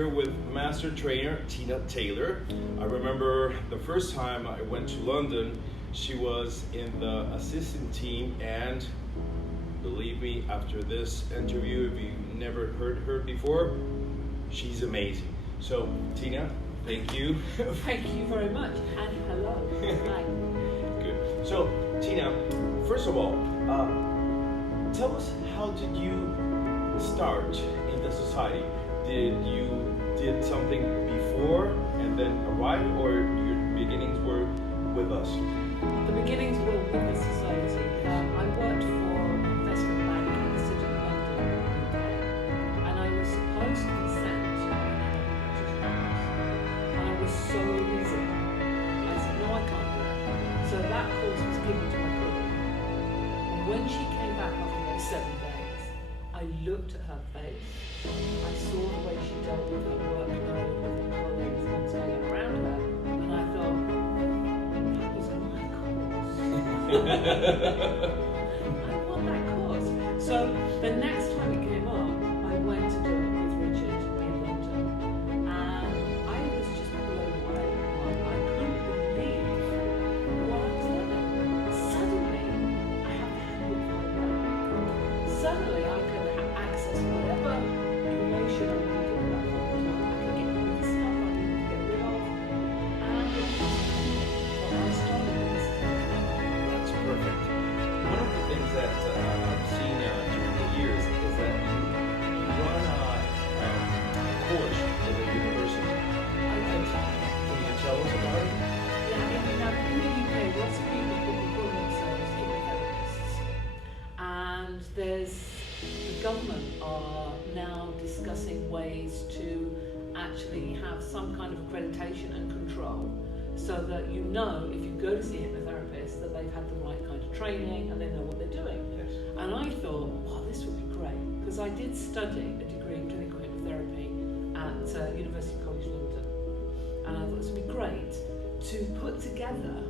With master trainer Tina Taylor. I remember the first time I went to London, she was in the assistant team, and believe me, after this interview, if you never heard her before, she's amazing. So Tina, thank you. Thank you very much, and hello. Hi. Good. So Tina, first of all, tell us, how did you start in the society? Did something before and then arrive, or your beginnings were with us? The beginnings were with the society. I worked for an investment bank in the city of London, UK, and I was supposed to be sent to British Banks, and I was so busy. I said, no, I can't do it. So that course was given to my colleague. And when she came back after those 7 days, I looked at her face. I saw the way she dealt with her workload, with her colleagues, and what's going on around her, and I thought, that was my course. I want that course. So the next time it came up, I went to do it with Richard in London, and I was just blown away. I couldn't believe what I was learning. Suddenly, I have the handbook for my brain. Suddenly, I could access whatever information I wanted to do about it. I could get rid of the stuff I needed to get rid of, and it was what I started with this. That's perfect. One of the things that I've seen during the years is that you run a course at the university. Can you tell us about it? Yeah, in the UK, lots of people call themselves hypnotherapists, and the government are now discussing ways to actually have some kind of accreditation and control, so that you know, if you go to see a hypnotherapist, that they've had the right kind of training and they know what they're doing. Yes. And I thought, wow, this would be great, because I did study a degree in clinical hypnotherapy at University College London, and I thought this would be great to put together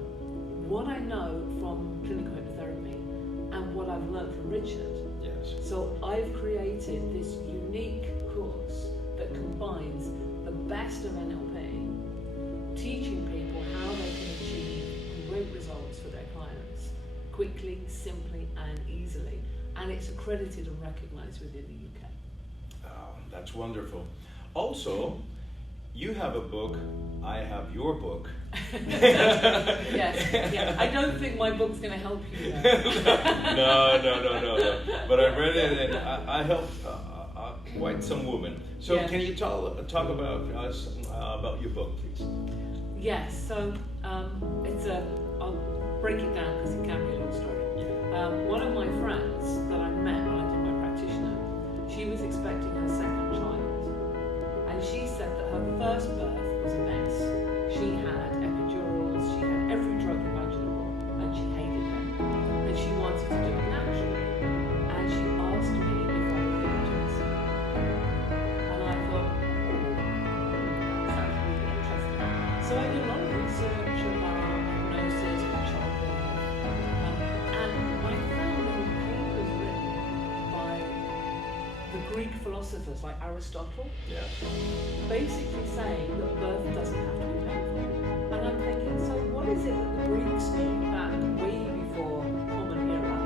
what I know from clinical hypnotherapy and what I've learned from Richard. Yes. So I've created this unique course that combines the best of NLP, teaching people how they can achieve great results for their clients quickly, simply, and easily. And it's accredited and recognized within the UK. That's wonderful. Also, you have a book, I have your book. Yes, yeah. I don't think my book's going to help you though. No. But I read it, and I helped quite some women. So Yes. can you talk about us about your book, please? Yes, so I'll break it down because it can be a long story. One of my friends that I met when I did my practitioner, she was expecting her second child, and she said that her first birth was a mess. She had epidurals, she had every drug imaginable, and she hated them. And she wanted to do it naturally, and she asked me if I would hypnotize her. And I thought, that sounds really interesting. So I did a lot of research about hypnosis and childbirth, and I found little papers written by the Greek philosophers like Aristotle, Yeah. basically saying that birth doesn't have to be painful. And I'm thinking, so what is it that the Greeks knew back way before Common Era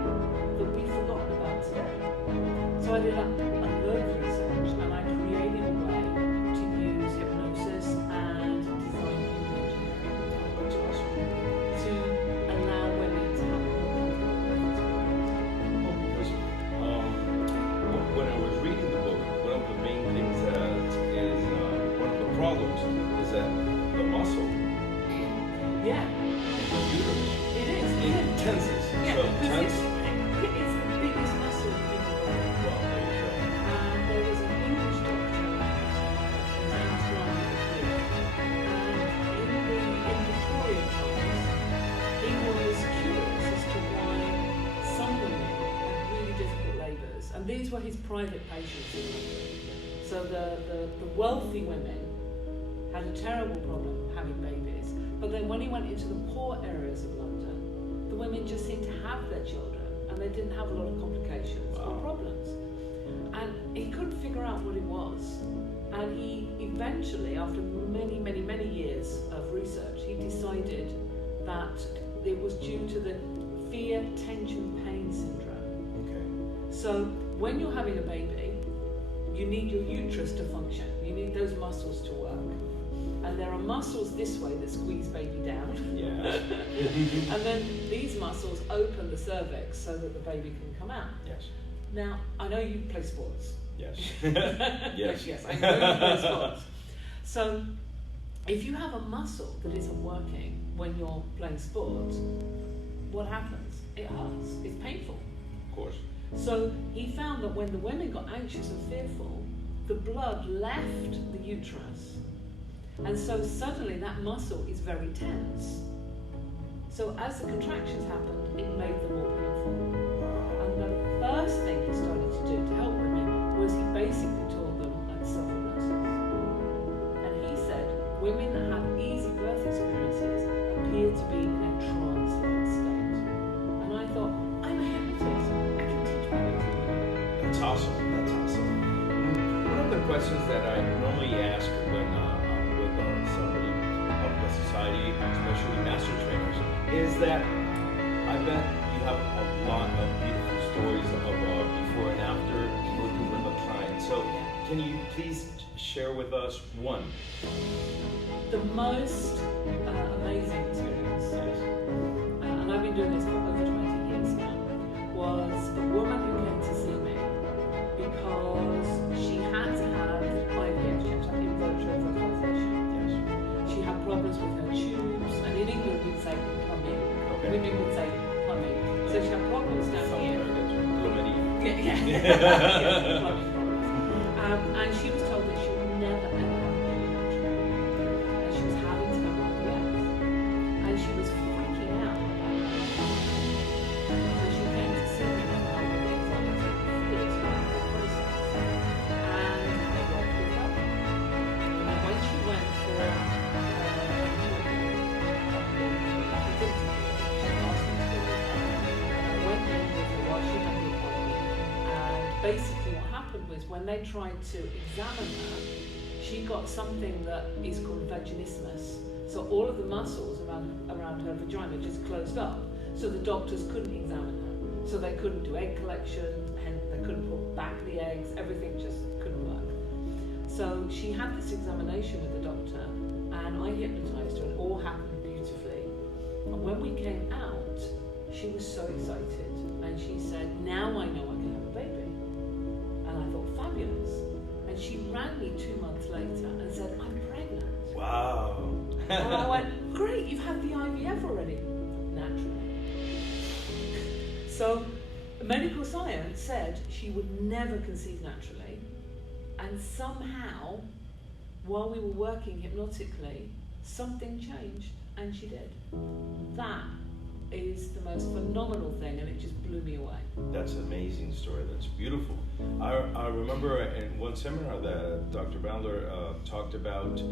that we've forgotten about today? So I did a load of research, and I created a way to use hypnosis and design human engineering That's awesome. to allow women to have more confidence. Well, because when I was reading the book, one of the main things is one of the problems is that the muscle Yeah, in the uterus it is. it tenses. Yeah, So because tense. it's the biggest muscle in the brain. Well, there you go. And there was an English doctor, his name was Juan, and in Victorian times, he was curious as to why some women had really difficult labours, and these were his private patients in London. So the wealthy women had a terrible problem having babies, but then when he went into the poor areas of London, the women just seemed to have their children, and they didn't have a lot of complications or Wow. problems. And he couldn't figure out what it was. And he eventually, after many, many, many years of research, he decided that it was due to the fear, tension, pain syndrome. Okay. So when you're having a baby, you need your uterus to function. You need those muscles to work. And there are muscles this way that squeeze baby down. Yes. And then these muscles open the cervix so that the baby can come out. Yes. Now, I know you play sports. Yes. Yes. Yes, I know you play sports. So if you have a muscle that isn't working when you're playing sports, what happens? It hurts. It's painful. Of course. So he found that when the women got anxious and fearful, the blood left the uterus. And so suddenly that muscle is very tense. So as the contractions happened, it made them more painful. And the first thing he started to do to help women was he basically taught them self-hypnosis. And he said women that have easy birth experiences appear to be in a trance-like state. And I thought, I'm a hypnotist. I can teach people to do that. That's awesome. That's awesome. One of the questions that I normally ask when I'm with somebody of the society, especially master trainers, is that I bet you have a lot of beautiful stories of before and after working with a client. So can you please share with us one? The most amazing experience, and I've been doing this for over 20 years now, was a woman who came to see me because she had to have IVF, she had to have in vitro fertilization. Yes. She had problems with her tubes, and in England we'd say plumbing. Okay. Women would say plumbing. So she had problems down Some here. Americans, Plumbing problems. And she was told that she would never ever have a baby naturally. And she was having to have IVF. And she was freaking out about that. So she came to see me for help with anxiety and fears around the process. And I worked with her. And when she went for basically what happened was when they tried to examine her, she got something that is called vaginismus. So all of the muscles around her vagina just closed up, so the doctors couldn't examine her. So they couldn't do egg collection, they couldn't put back the eggs, everything just couldn't work. So she had this examination with the doctor, and I hypnotized her, and it all happened beautifully. And when we came out, she was so excited, and she said, now I know I can have a baby. And I thought, fabulous. And she rang me 2 months later and said, I'm pregnant. Wow. And I went, great, you've had the IVF already. Naturally. So medical science said she would never conceive naturally. And somehow, while we were working hypnotically, something changed and she did. That is the most phenomenal thing, and it just blew me away. That's an amazing story. That's beautiful. I remember in one seminar that Dr. Bandler talked about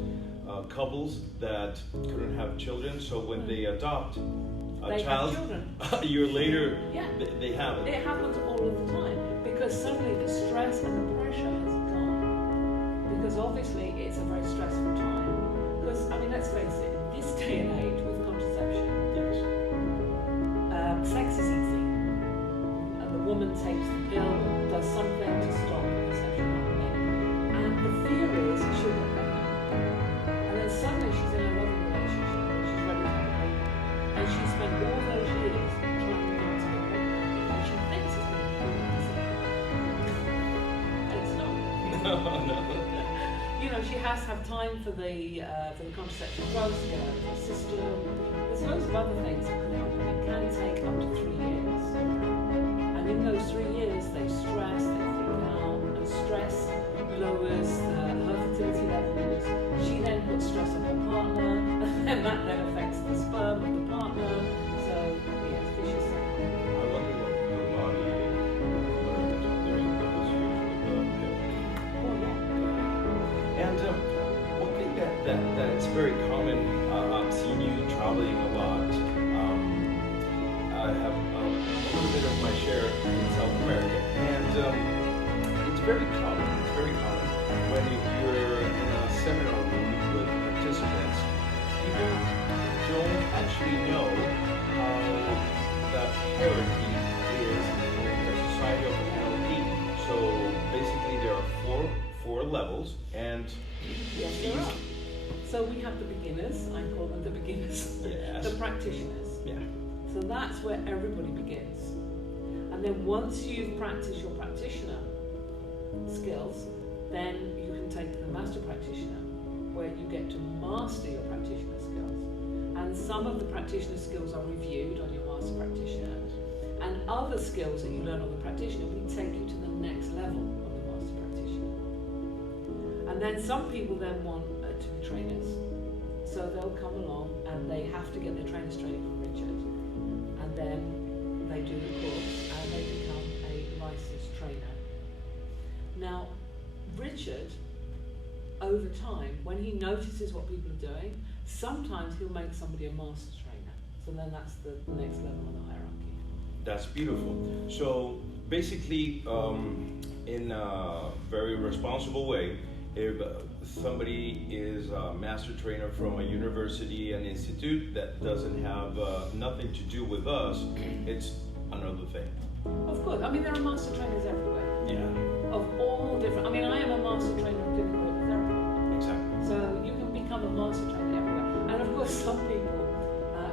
couples that couldn't have children, so when they adopt a child, a year later, they have it. It happens all of the time because suddenly the stress and the pressure has gone. Because obviously it's a very stressful time. Because, I mean, let's face it, in this day and age with contraception, sex is easy, and the woman takes the pill or does something to stop conception happening, and the fear is she'll get pregnant, and then suddenly she's in a loving relationship and she's ready to have a baby, and she spent all those years trying not to get pregnant, and she thinks it's going to be easy, and it's not. No. You know, she has to have time for the contraceptive drugs to get out of her system. There's loads of other things that can happen. It can take up to 3 years. And in those 3 years, they stress, they freak out, and stress lowers her fertility levels. She then puts stress on her partner, and that then affects the sperm of the partner. So, yeah, it's vicious. I wonder what the body learned during those years with the pill. Oh, yeah. And one thing that's very common, I've seen you traveling a lot. I have a little bit of my share in South America, and it's very common. It's very common when you're Yes, there are. So we have the beginners, I call them the beginners, Yes. the practitioners. Yeah. So that's where everybody begins. And then once you've practiced your practitioner skills, then you can take the master practitioner, where you get to master your practitioner skills. And some of the practitioner skills are reviewed on your master practitioner, and other skills that you learn on the practitioner will take you to the next level on the master practitioner. And then some people then want to be trainers, so they'll come along and they have to get their trainer's training from Richard, and then they do the course and they become a licensed trainer. Now, Richard, over time, when he notices what people are doing, sometimes he'll make somebody a master trainer. So then that's the next level on the hierarchy. That's beautiful. So basically, in a very responsible way, if somebody is a master trainer from a university, an institute that doesn't have nothing to do with us, it's another thing. Of course, I mean there are master trainers everywhere. Yeah. Of all different. I mean, I am a master trainer of clinical therapy. Exactly. So you can become a master trainer everywhere. And of course, some people,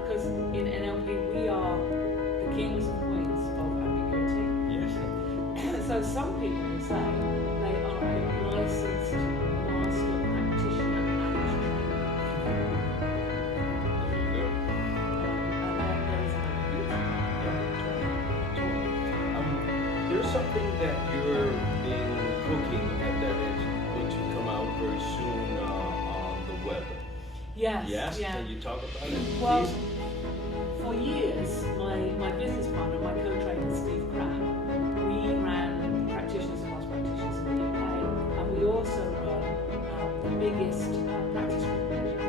because in NLP we are the kings and queens of ambiguity. Yes. So some people will say they are a licensed master practitioner and trainer. There you go. And then there is an ambiguity. There's something that you're been cooking and that is going to come out very soon on the web. Yes. Yes? Yeah. Can you talk about it, Well, please? for years, my business partner, my co-trainer Steve Crabb, we ran practitioners and master practitioners in the UK, and we also run the biggest practice group in the UK.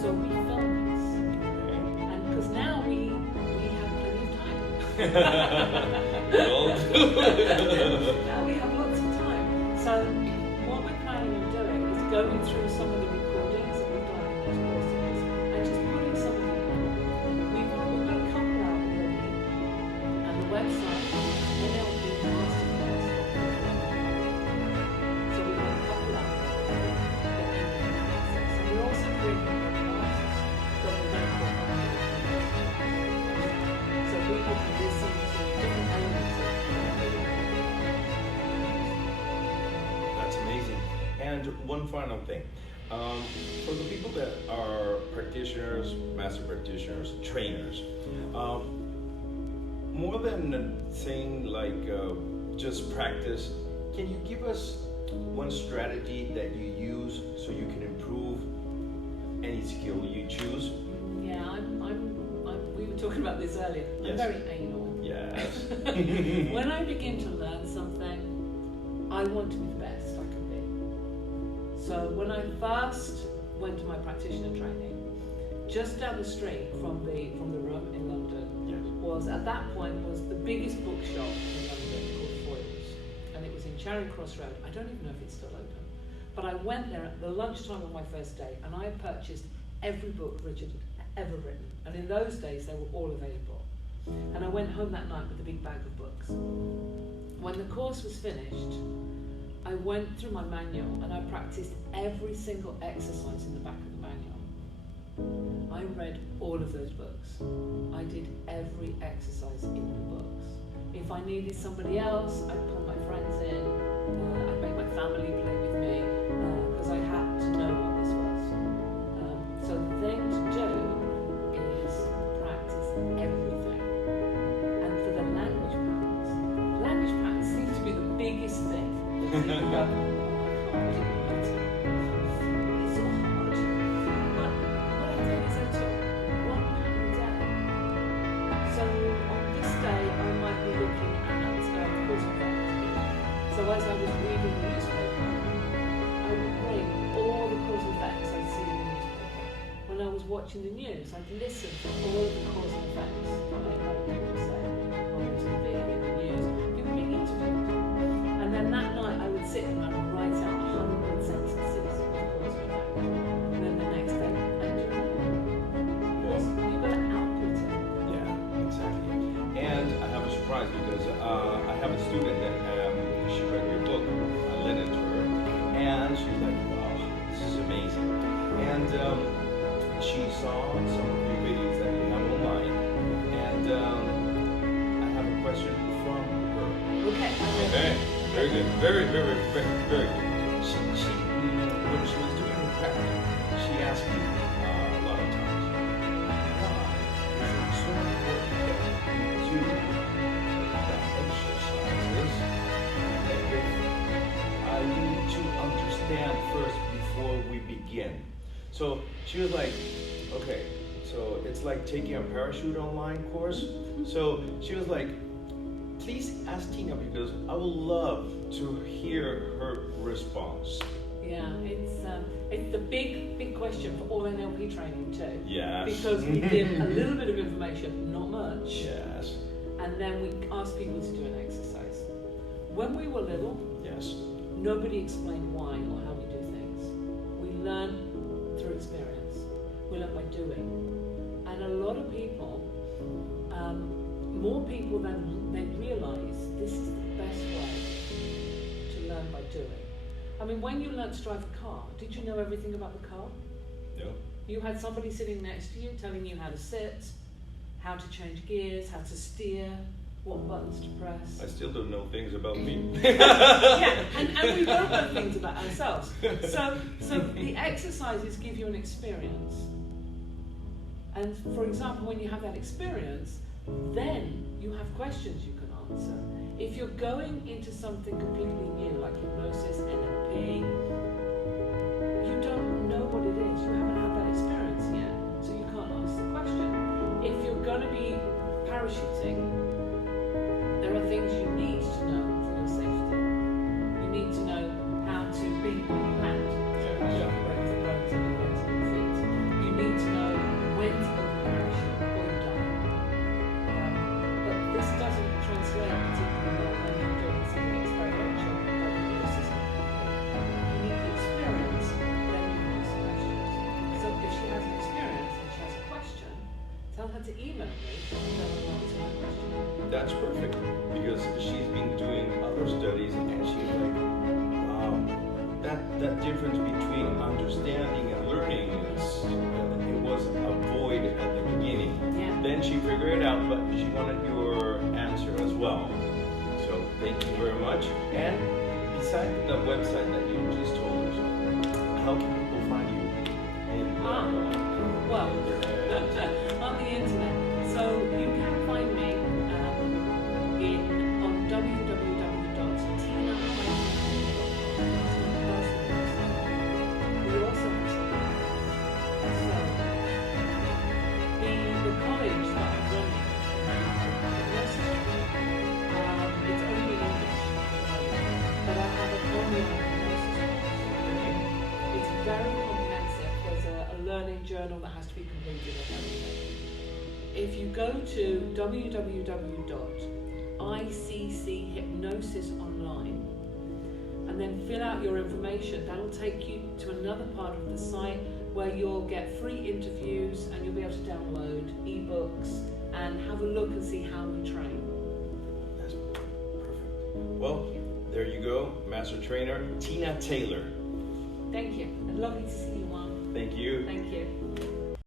So we film this, and because now we have plenty of time. Well, Now we have lots of time. So what we're planning on doing is going through some of the recordings that we've done in those courses and just putting some of them out. We've got a couple out already, and the website is NLP Masterclass. So we've got a couple out that people can access. And we're also creating podcasts that we're going to put on the so people can listen to different elements of that's amazing. And one final thing. For the people that are practitioners, master practitioners, trainers, more than saying like just practice, can you give us one strategy that you use so you can improve any skill you choose? Yeah, we were talking about this earlier. I'm Yes. very anal. Yes. When I begin to learn something, I want to be the best I can be. So when I first went to my practitioner training, just down the street from the room in London Yes. was at that point was the biggest bookshop in London called Foyles, and it was in Charing Cross Road. I don't even know if it's still open, but I went there at the lunchtime of my first day, and I purchased every book Richard had ever written, and in those days they were all available. And I went home that night with a big bag of books. When the course was finished, I went through my manual and I practiced every single exercise in the back of the manual. I read all of those books. I did every exercise in the books. If I needed somebody else, I'd pull my friends in, I'd make my family play with me, because I had to know what this was. So the thing to do is practice everything. And for the language patterns seem to be the biggest thing that people go, oh, I can't do that. It's so hard. But what I did is I took one pattern a day. So on this day, I might be looking at cause and effect. So as I was reading the newspaper, I would bring all the cause and effects I'd see in the newspaper. When I was watching the news, I'd listen to all of the cause and effects that I heard people say on TV, in the news, people being interviewed. And then that night I would sit and I would write out 100 sentences of cause and effect. And then the next day I'd do it. Because you've got to output it. Yeah, exactly. And I have a surprise because I have a student that she read your book. I lent it to her, and she's like, saw some of your videos that you have online, and I have a question from her. Okay. Okay, very good. Very good. She when she was doing the prep, she asked me a lot of times, why is it so important that we do the exercises? And if I need to understand first before we begin. So she was like, okay, so it's like taking a parachute online course. So she was like, please ask Tina because I would love to hear her response. Yeah, it's the big question for all NLP training too. Yes. Because we give a little bit of information, not much. Yes. And then we ask people to do an exercise. When we were little, Yes. nobody explained why or how we do things. We learn through experience. We learn by doing. And a lot of people, more people than they realise, this is the best way to learn by doing. I mean, when you learnt to drive a car, did you know everything about the car? No. You had somebody sitting next to you telling you how to sit, how to change gears, how to steer, what buttons to press. I still don't know things about me. Yeah, and we don't know things about ourselves. So the exercises give you an experience. And for example, when you have that experience, then you have questions you can answer. If you're going into something completely new, like hypnosis, NLP, you don't know what it is. You haven't had that experience yet, so you can't ask the question. If you're going to be parachuting, there are things you need to know for your safety. You need to know how to be when you land. Yeah. Break the bones and the legs and the feet. You need to know when to open the parachute or you don't. But this doesn't translate particularly well when you're doing something experiential like your system. You need the experience, then you can ask the questions. So if she has an experience and she has a question, tell her to email me and then I'll answer that question. That's perfect because she's been doing other studies and she's like, wow, that difference between understanding and learning it was a void at the beginning. Yeah. Then she figured it out, but she wanted your answer as well. So thank you very much. And besides the website that you just told us, how can people find you? Well, on the internet. So you can find me on www.tina.com. We also have something else. So the college that I'm running, it's only in English, but I have an online hypnosis course. It's very comprehensive. There's a learning journal that has to be completed and everything. If you go to www.icchypnosisonline and then fill out your information, that'll take you to another part of the site where you'll get free interviews and you'll be able to download ebooks and have a look and see how we train. That's perfect. Well, there you go, Master Trainer Tina Taylor. Thank you. And lovely to see you, Juan. Thank you. Thank you.